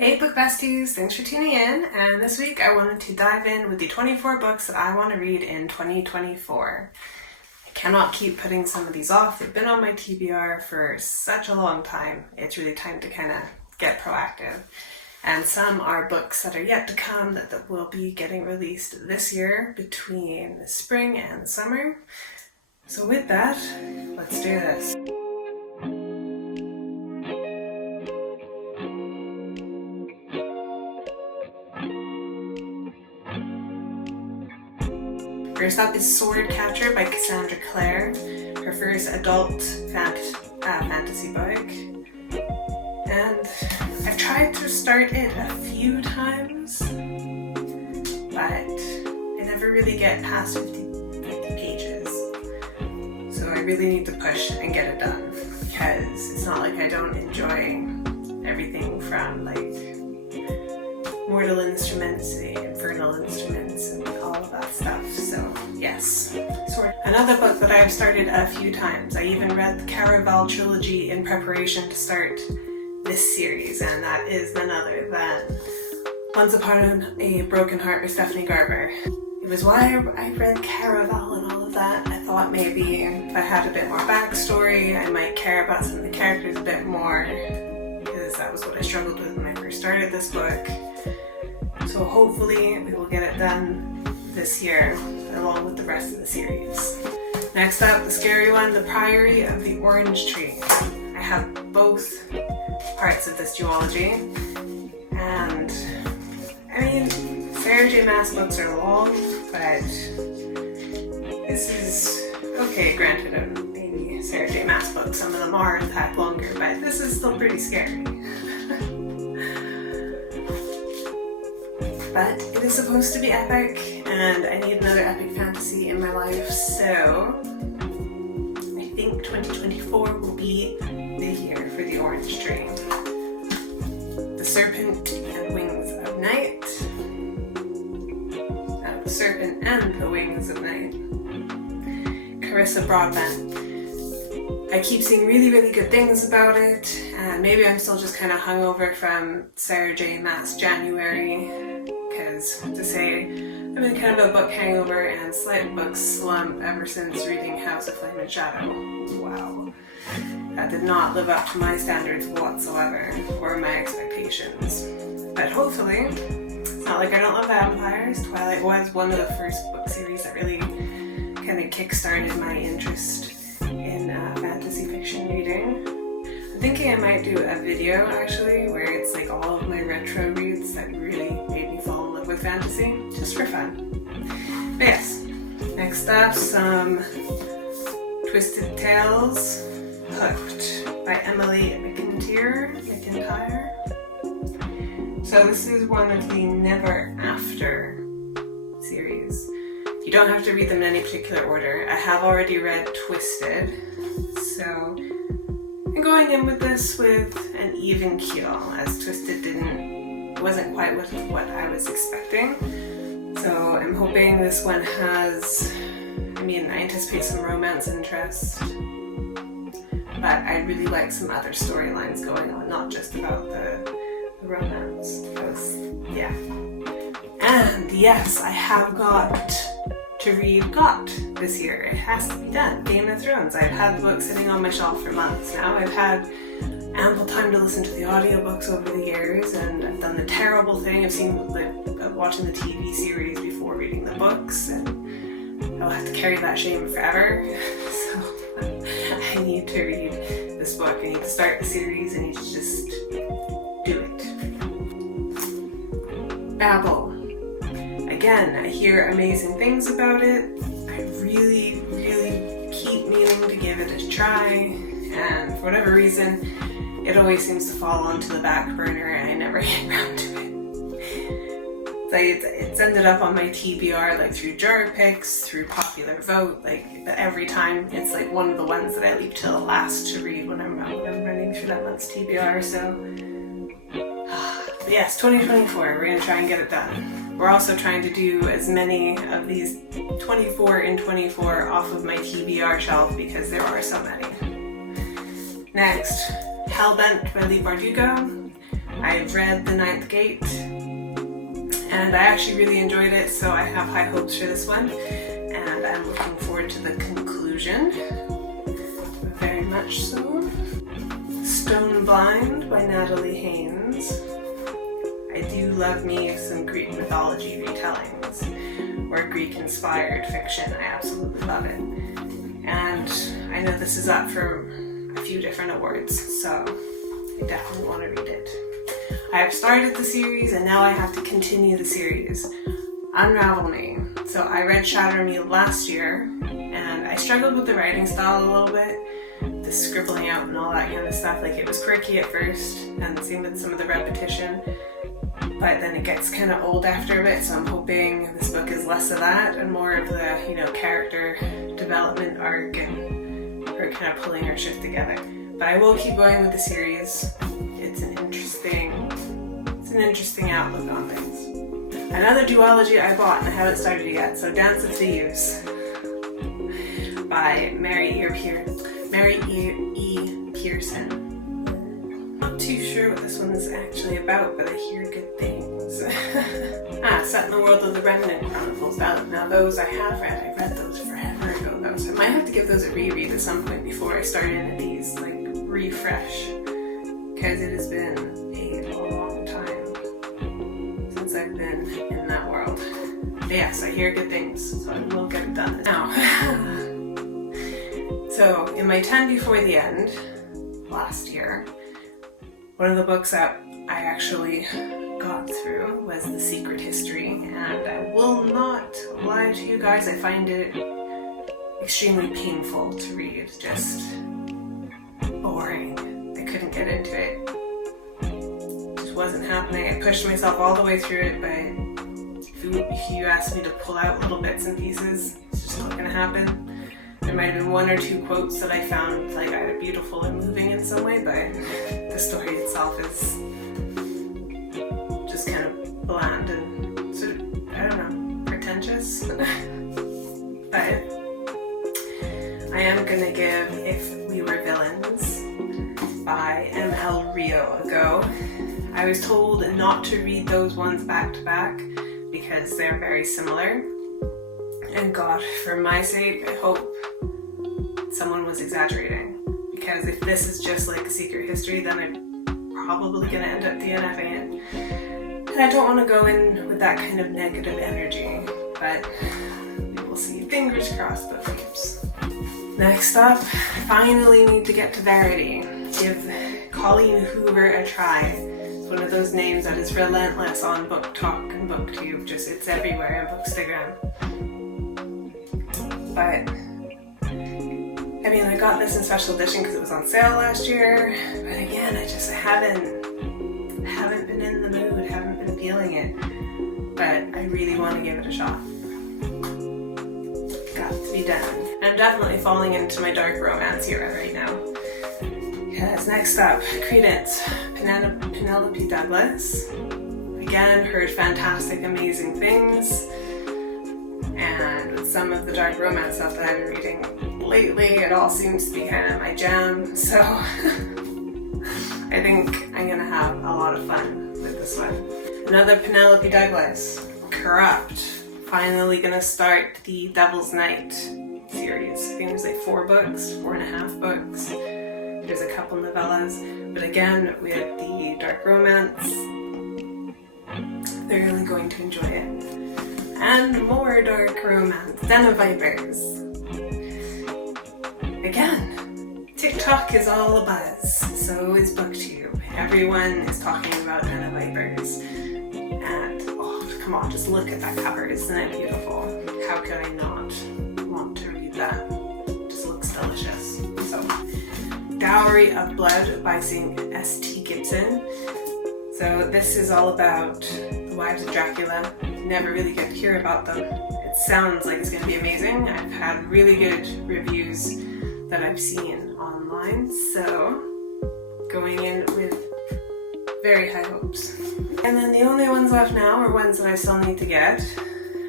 Hey book besties, thanks for tuning in, and this week I wanted to dive in with the 24 books that I want to read in 2024. I cannot keep putting some of these off. They've been on my TBR for such a long time. It's really time to kind of get proactive. And some are books that are yet to come that will be getting released this year between spring and summer. So with that, let's do this. First up is Sword Catcher by Cassandra Clare, her first adult fantasy book. And I've tried to start it a few times, but I never really get past 50 pages. So I really need to push and get it done, because it's not like I don't enjoy everything from Mortal Instruments to Infernal Instruments and all of that stuff. So yes, another book that I've started a few times. I even read the Caraval trilogy in preparation to start this series, and that is none other than Once Upon a Broken Heart by Stephanie Garber. It was why I read Caraval and all of that. I thought maybe if I had a bit more backstory, I might care about some of the characters a bit more, because that was what I struggled with when I first started this book. So hopefully we will get it done this year, along with the rest of the series. Next up, the scary one, The Priory of the Orange Tree. I have both parts of this duology, and I mean, Sarah J. Maas books are long, but this is okay. Granted, maybe Sarah J. Maas books, some of them are in fact longer, but this is still pretty scary. But it is supposed to be epic, and I need another epic fantasy in my life, so I think 2024 will be the year for the Orange Tree. The Serpent and Wings of Night. The Serpent and the Wings of Night. Carissa Broadbent. I keep seeing really good things about it, and maybe I'm still just kind of hungover from Sarah J. Maas January, because to say I've been kind of a book hangover and slight book slump ever since reading House of Flame and Shadow. Wow. That did not live up to my standards whatsoever, or my expectations. But hopefully, it's not like I don't love vampires. Twilight was one of the first book series that really kind of kickstarted my interest in fantasy fiction reading. I'm thinking I might do a video actually where it's like all of my retro reads that really made me fall in love with fantasy, just for fun. But yes, next up, some Twisted Tales, Hooked by Emily McIntyre. So this is one of the Never After series. You don't have to read them in any particular order. I have already read Twisted, so I'm going in with this with an even keel, as Twisted wasn't quite what I was expecting. So I'm hoping this one has, I anticipate some romance interest, but I'd really like some other storylines going on, not just about the romance, because, yeah. And yes, I have got to read Got this year. It has to be done. Game of Thrones. I've had the book sitting on my shelf for months now. I've had ample time to listen to the audiobooks over the years, and I've done the terrible thing of watching the TV series before reading the books, and I'll have to carry that shame forever. So I need to read this book. I need to start the series. I need to just do it. Babel. Again, I hear amazing things about it. I really keep meaning to give it a try, and for whatever reason, it always seems to fall onto the back burner and I never get around to it. It's ended up on my TBR through jar picks, through popular vote, every time it's one of the ones that I leave till the last to read when I'm running through that month's TBR, so but yes, 2024, we're going to try and get it done. We're also trying to do as many of these 24 in 24 off of my TBR shelf because there are so many. Next, Hellbent by Leigh Bardugo. I've read The Ninth Gate, and I actually really enjoyed it, so I have high hopes for this one, and I'm looking forward to the conclusion. Very much so. Stone Blind by Natalie Haynes. I do love me some Greek mythology retellings, or Greek-inspired fiction. I absolutely love it. And I know this is up for a few different awards, so I definitely want to read it. I have started the series, and now I have to continue the series. Unravel Me. So I read Shatter Me last year, and I struggled with the writing style a little bit, the scribbling out and all that kind of stuff. Like, it was quirky at first, and same with some of the repetition, but then it gets kind of old after a bit, so I'm hoping this book is less of that and more of the, character development arc and her kind of pulling her shit together. But I will keep going with the series. It's an interesting outlook on things. Another duology I bought, and I haven't started it yet, so Dance of Thieves by Mary E. Pearson. Not too sure what this one is actually about, but I hear good things. Set in the world of the Remnant Chronicles. Now those I have read. I read those forever ago though, so I might have to give those a reread at some point before I start into these, refresh, because it has been a long time since I've been in that world. But yes, I hear good things, so I will get it done now. So, in my 10 before the end, last year, one of the books that I actually got through was The Secret History, and I will not lie to you guys, I find it extremely painful to read, just boring. I couldn't get into it. It just wasn't happening. I pushed myself all the way through it, but if you asked me to pull out little bits and pieces, it's just not going to happen. There might have been one or two quotes that I found either beautiful or moving in some way, but the story itself is just kind of bland and sort of, I don't know, pretentious. But I am going to give If We Were Villains by M.L. Rio a go. I was told not to read those ones back to back because they're very similar. And God, for my sake, I hope someone was exaggerating, because if this is just like A Secret History, then I'm probably going to end up DNFing it. And I don't want to go in with that kind of negative energy, but we will see. Fingers crossed, but babes. Next up, I finally need to get to Verity. Give Colleen Hoover a try. It's one of those names that is relentless on Book Talk and BookTube. It's everywhere in Bookstagram. But I got this in special edition because it was on sale last year, but again, I haven't been in the mood, haven't been feeling it, but I really want to give it a shot. Got to be done. I'm definitely falling into my dark romance era right now. Because next up, Credence, Penelope Douglas. Again, heard fantastic, amazing things. And with some of the dark romance stuff that I've been reading lately, it all seems to be kind of my jam, so I think I'm going to have a lot of fun with this one. Another Penelope Douglas, Corrupt. Finally going to start the Devil's Night series. I think there's 4 books, 4.5 books. There's a couple novellas, but again, with the dark romance, they're really going to enjoy it. And more dark romance. Den of Vipers. Again, TikTok is all abuzz, so is BookTube. Everyone is talking about Den of Vipers. And, oh, come on, just look at that cover. Isn't it beautiful? How could I not want to read that? It just looks delicious. So, Dowry of Blood by S.T. Gibson. So this is all about the wives of Dracula. Never really get to hear about them. It sounds like it's going to be amazing. I've had really good reviews that I've seen online, so going in with very high hopes. And then the only ones left now are ones that I still need to get.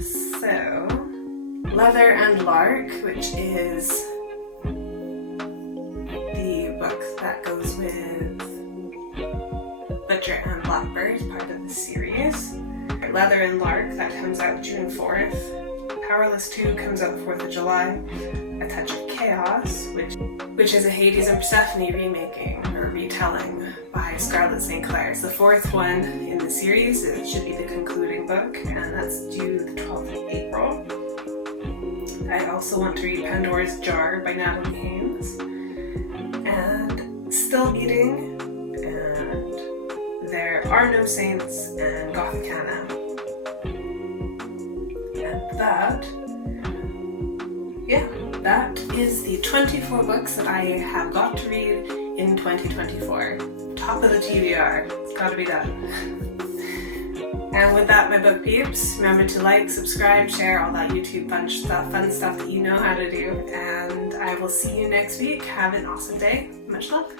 So, Leather and Lark, which is the book that goes with Badger and Blackbird, part of the series. Leather and Lark, that comes out June 4th. Powerless 2 comes out 4th of July. A Touch of Chaos, which is a Hades and Persephone remaking or retelling by Scarlett St. Clair. It's the 4th one in the series. It should be the concluding book, and that's due the 12th of April. I also want to read Pandora's Jar by Natalie Haynes, and Still Eating, and There Are No Saints, and Gothicana. And that is the 24 books that I have got to read in 2024. Top of the TBR. It's gotta be done. And with that, my book peeps, remember to like, subscribe, share, all that YouTube fun stuff that you know how to do. And I will see you next week. Have an awesome day. Much love.